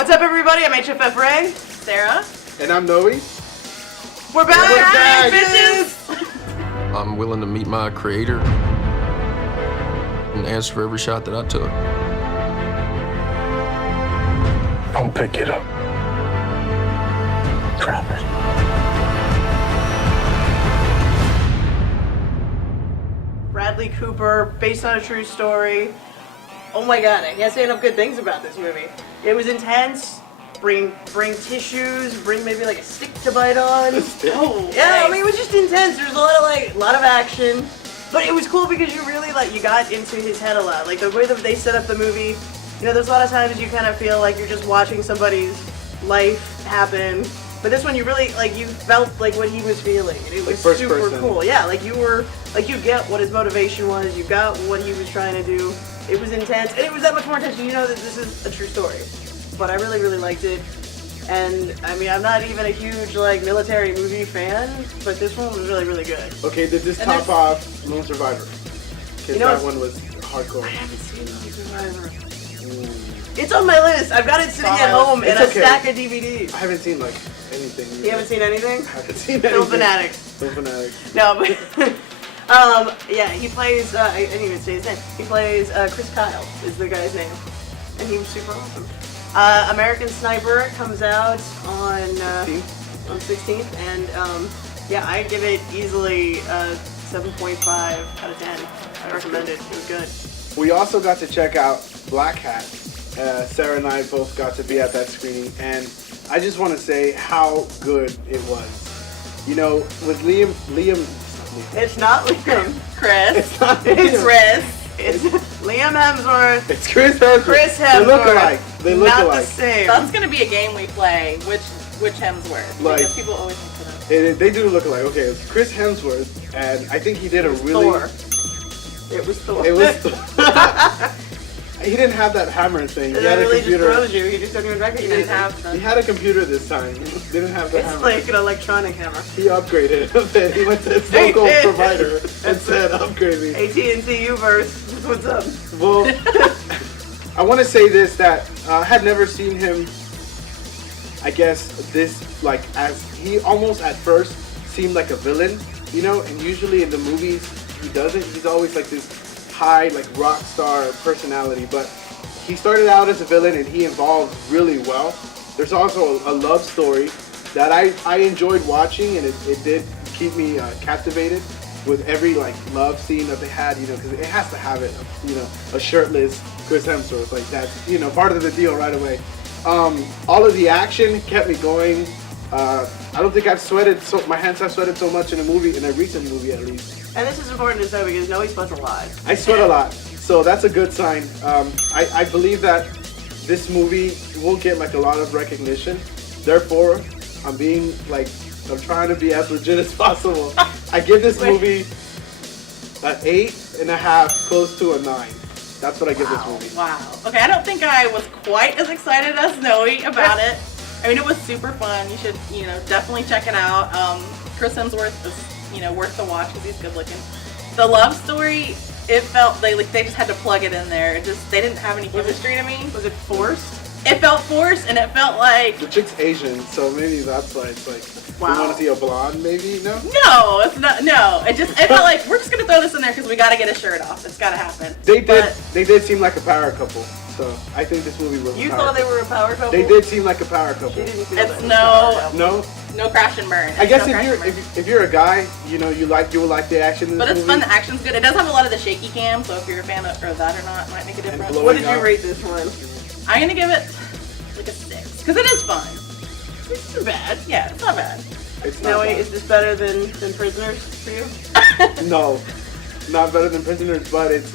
What's up, everybody? I'm HFF Ray. Sarah. And I'm Noe. We're back! We're back, bitches! I'm willing to meet my creator and answer for every shot that I took. Don't pick it up. Drop it. Bradley Cooper, based on a true story. Oh my god, I can't say enough good things about this movie. It was intense. Bring tissues, bring maybe like a stick to bite on. Oh, yeah, I mean it was just intense. There's a lot of action. But it was cool because you really you got into his head a lot. Like the way that they set up the movie, you know, there's a lot of times you kind of feel like you're just watching somebody's life happen. But this one you really, you felt like what he was feeling. And it was super cool. Yeah, you get what his motivation was, you got what he was trying to do. It was intense, and it was that much more intense. You know that this is a true story. But I really, really liked it. And, I mean, I'm not even a huge, military movie fan, but this one was really, really good. Okay, did this top off Lone Survivor? Because that one was hardcore. I haven't seen Lone Survivor. It's on my list. I've got it sitting at home in a stack of DVDs. I haven't seen, anything. You haven't seen anything? I haven't seen anything. Film Fanatics. Film Fanatics. No, but... yeah, he plays, I didn't even say his name. He plays, Chris Kyle is the guy's name. And he was super awesome. American Sniper comes out on 16th, and yeah, I give it easily 7.5 out of 10. I recommend it. It was good. We also got to check out Blackhat. Sarah and I both got to be at that screening, and I just want to say how good it was. You know, with Liam. It's not Liam. Chris. It's not Liam. It's Chris. It's Liam Hemsworth. It's Chris Hemsworth. Chris Hemsworth. They look alike. They look not alike. The same. That's gonna be a game we play. Which Hemsworth? Because people always think that. They do look alike. Okay, it's Chris Hemsworth, and I think he did a really. Thor. It was Thor. It was. He didn't have that hammer thing. He had a really computer. Just froze you. He just took recognize. He didn't have the... He had a computer this time. He didn't have the hammer. It's like an electronic hammer. He upgraded a bit. He went to his local provider and said, "Upgrade me." AT&T Uverse. What's up? Well, I want to say this, that I had never seen him, I guess, as he almost at first seemed like a villain, you know, and usually in the movies he doesn't. He's always like this high, rock star personality, but he started out as a villain and he evolved really well. There's also a love story that I enjoyed watching, and it did keep me captivated with every love scene that they had, you know, because it has to have it, you know, a shirtless Chris Hemsworth, that's, you know, part of the deal right away. All of the action kept me going. I don't think my hands have sweated so much in a recent movie at least. And this is important to know because Noe sweats a lot. I sweat a lot, so that's a good sign. I believe that this movie will get a lot of recognition. Therefore, I'm trying to be as legit as possible. I give this movie an 8.5, close to a 9. That's what I give this movie. Wow. Okay, I don't think I was quite as excited as Noe about it. I mean, it was super fun. You should, definitely check it out. Chris Hemsworth is, worth the watch because he's good looking. The love story, it felt they just had to plug it in there. They didn't have any chemistry to me. Was it forced? It felt forced, and it felt like the chick's Asian, so maybe that's why it's wow. You want to see a blonde, maybe? No. No, it's not. No, it felt like we're just gonna throw this in there because we got to get a shirt off. It's got to happen. They did seem like a power couple. So I think this movie was. You thought they were a power couple? They did seem like a power couple. It's no crash and burn. I guess if you're a guy, you will like the action in this movie. But it's fun. The action's good. It does have a lot of the shaky cam, so if you're a fan of that or not, it might make a difference. What did you rate this one? I'm gonna give it a 6 because it is fun. It's not bad. Yeah, it's not bad. It's not bad. Is this better than Prisoners for you? No, not better than Prisoners, but it's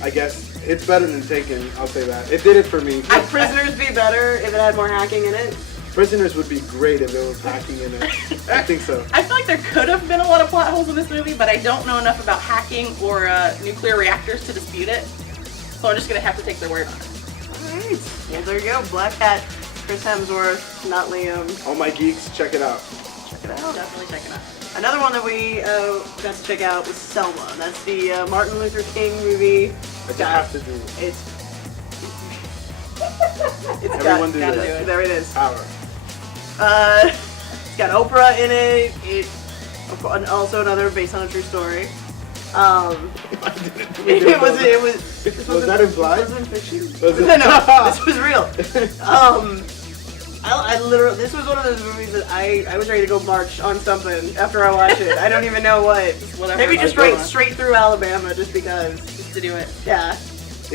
I guess. It's better than Taken, I'll say that. It did it for me. Would Prisoners be better if it had more hacking in it? Prisoners would be great if it was hacking in it. I think so. I feel like there could have been a lot of plot holes in this movie, but I don't know enough about hacking or nuclear reactors to dispute it. So I'm just going to have to take their word on it. Alright. Well, there you go. Blackhat, Chris Hemsworth, not Liam. All my geeks, check it out. Check it out. Definitely check it out. Another one that we got to check out was Selma. That's the Martin Luther King movie. I just have to do it. It's Everyone do gotta this. do it. There it is. Power. It's got Oprah in it. And also another based on a true story. Was that implied? This wasn't fiction. Was it? No, this was real. I literally, this was one of those movies that I was ready to go march on something after I watched it. I don't even know what. Whatever. Maybe just straight through Alabama, just because. Just to do it. Yeah.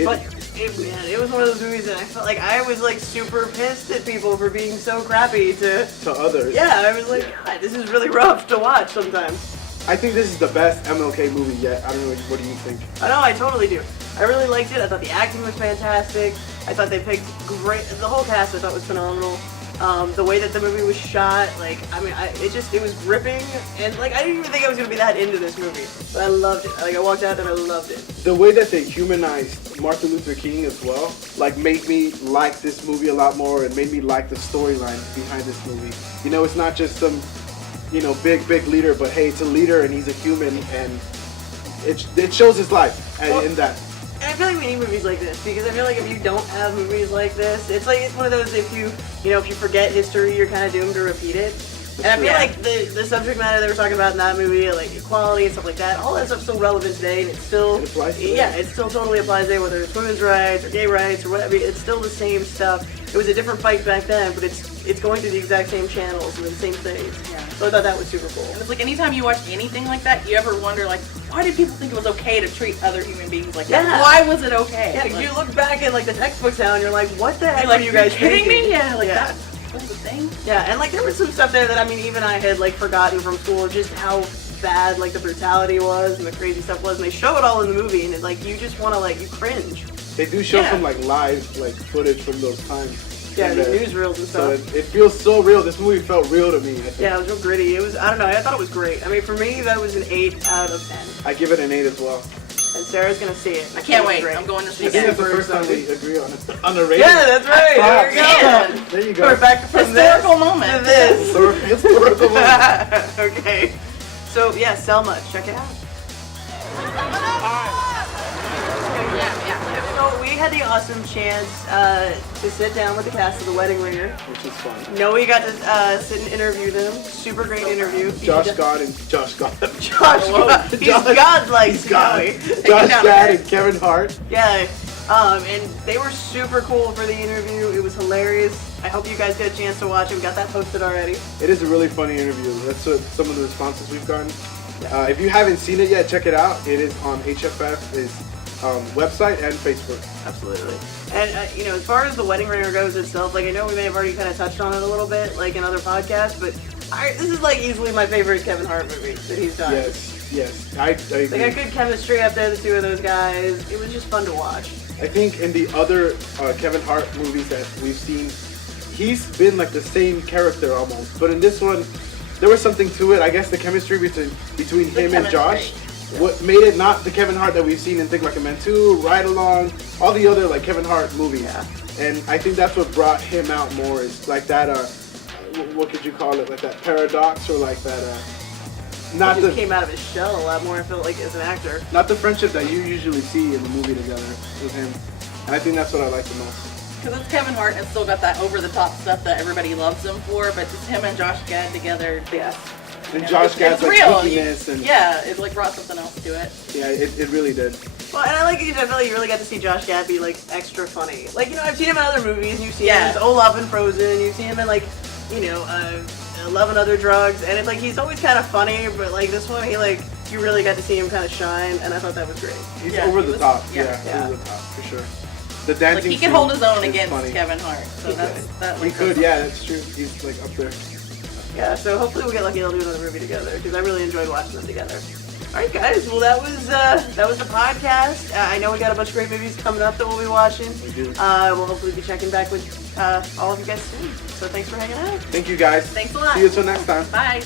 But it was one of those movies that I felt like I was like super pissed at people for being so crappy to others. Yeah, I was like, God, this is really rough to watch sometimes. I think this is the best MLK movie yet. I don't know, what do you think? I know, I totally do. I really liked it. I thought the acting was fantastic. I thought they picked great. The whole cast I thought was phenomenal. The way that the movie was shot, like, I mean, it was gripping, and like, I didn't even think I was gonna be that into this movie, but I loved it. Like, I walked out and I loved it. The way that they humanized Martin Luther King as well, like, made me like this movie a lot more, and made me like the storyline behind this movie. You know, it's not just some, you know, big leader, but hey, it's a leader and he's a human, and it shows his life in that. And I feel like we need movies like this, because I feel like if you don't have movies like this, it's one of those, if you forget history, you're kind of doomed to repeat it. And I feel like the subject matter they were talking about in that movie, like equality and stuff like that, all that stuff's still relevant today, and it's still, it applies today. Yeah, it still totally applies today, whether it's women's rights or gay rights or whatever. It's still the same stuff. It was a different fight back then, but it's going through the exact same channels and the same things. Yeah. So I thought that was super cool. And it's like anytime you watch anything like that, you ever wonder, like, why did people think it was okay to treat other human beings like that? Yeah. Why was it okay? Yeah, Like, you look back at like the textbooks now and you're like, what the heck like, are you guys kidding thinking? me? Yeah, like Yeah. that was the thing. Yeah, and like there was some stuff there that I mean even I had like forgotten from school, just how bad like the brutality was and the crazy stuff was, and they show it all in the movie, and it's like you just want to like you cringe. They do show some like live like footage from those times. Yeah, And, the newsreels and So stuff. it feels so real. This movie felt real to me. I think. Yeah, it was real gritty. It was, I don't know, I thought it was great. I mean, for me, that was an 8 out of 10. I give it an 8 as well. And Sarah's gonna see it. I can't wait. Great. I'm going to see I think it. that's the first time we agree on the rating. Yeah, that's right. There we go. Yeah. There you go. We're back from Historical this moment. to this. Historical moment. Okay. So yeah, Selma, check it out. So we had the awesome chance to sit down with the cast of The Wedding Ringer. Which is fun. Noe got to sit and interview them. Super great interview. Josh Gad and Josh God. Josh God. He's godlike. He's God. Noe. Josh Gad and Kevin Hart. Yeah. And they were super cool for the interview. It was hilarious. I hope you guys get a chance to watch it. We got that posted already. It is a really funny interview. That's what some of the responses we've gotten. If you haven't seen it yet, check it out. It is on HFF's website and Facebook. Absolutely. And as far as The Wedding Ringer goes itself, like I know we may have already kind of touched on it a little bit, like in other podcasts, but this is like easily my favorite Kevin Hart movie that he's done. Yes. I agree. They got good chemistry up there, the two of those guys. It was just fun to watch. I think in the other Kevin Hart movies that we've seen, he's been like the same character almost. But in this one, there was something to it. I guess the chemistry between him and Josh, what made it not the Kevin Hart that we've seen in Think Like a Man 2, Ride Along, all the other like Kevin Hart movies. Yeah. And I think that's what brought him out more is like that. What could you call it? Like that paradox or like that. Not he the just came out of his shell a lot more. I felt like as an actor. not the friendship that you usually see in the movie together with him. And I think that's what I like the most. Because it's Kevin Hart and it's still got that over-the-top stuff that everybody loves him for, but just him and Josh Gad together, Yeah. And Josh Gad's it's like real. kookiness and It like brought something else to it. yeah, it really did. Well, and I like it because I feel like you really got to see Josh Gad be like extra funny. Like I've seen him in other movies. You've seen him as Olaf in Frozen. You've seen him in like Love and Other Drugs, and it's like he's always kind of funny, but like this one, you really got to see him kind of shine, and I thought that was great. He's over the top. Yeah. Over the top for sure. The dancing. Like he can scene hold his own is against funny. Kevin Hart. So He could, yeah, that's true. He's like up there. Yeah, so hopefully we'll get lucky. They'll do another movie together because I really enjoyed watching them together. All right, guys. Well, that was the podcast. I know we got a bunch of great movies coming up that we'll be watching. We do. We'll hopefully be checking back with all of you guys soon. So thanks for hanging out. Thank you guys. Thanks a lot. See you until next time. Bye.